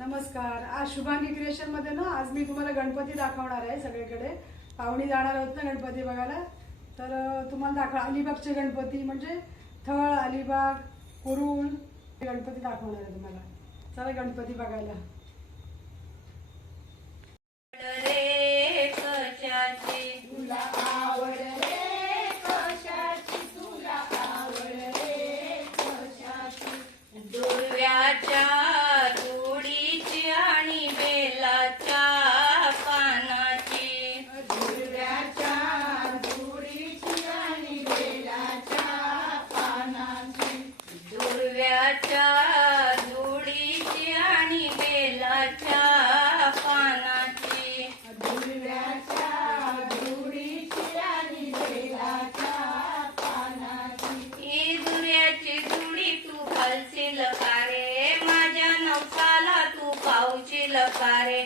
नमस्कार. आज शुभांगी क्रिएशनमध्ये ना आज मी तुम्हाला गणपती दाखवणार आहे सगळीकडे. पाहुणी जाणार आहोत ना गणपती बघायला. तर तुम्हाला दाखव अलिबागचे गणपती म्हणजे थळ अलिबाग कुरुल गणपती दाखवणार आहे तुम्हाला. चला गणपती बघायला. रे पावशील कारे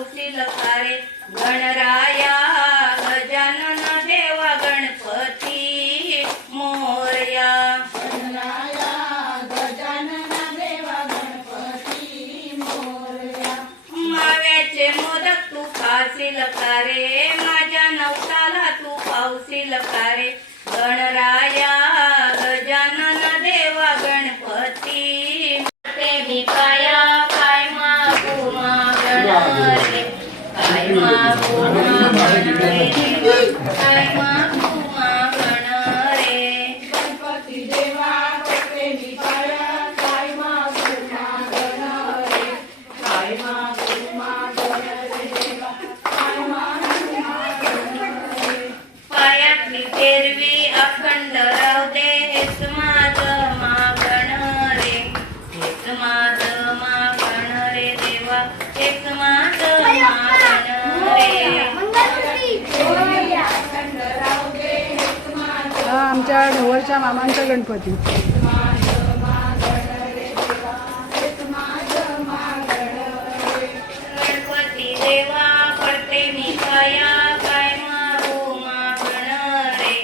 तू पावशील कारे गणराया गजानन देवा गणपती मोरया. माव्याचे मोदक तू खाशील कारे माझं रे हा आमच्या ढवळच्या मामांचा गणपती. गणपती देवा पडते मी काया काय मागू मागण रे?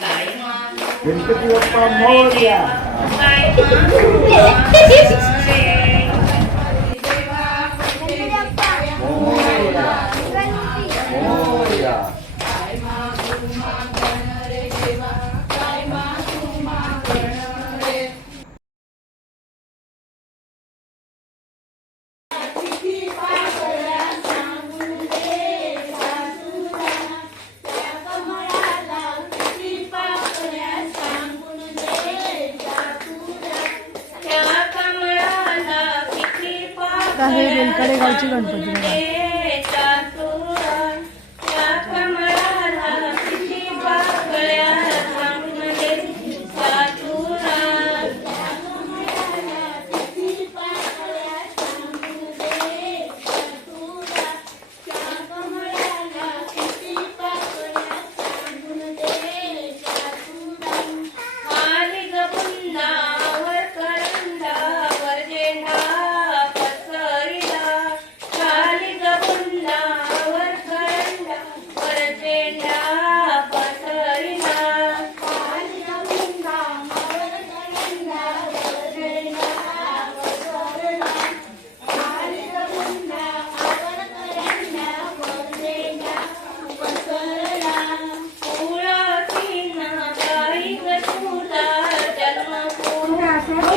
काय मागू गणपती बाप्पा मोरया. काय मागू मागण रे? इकडे गावची गणपती बघा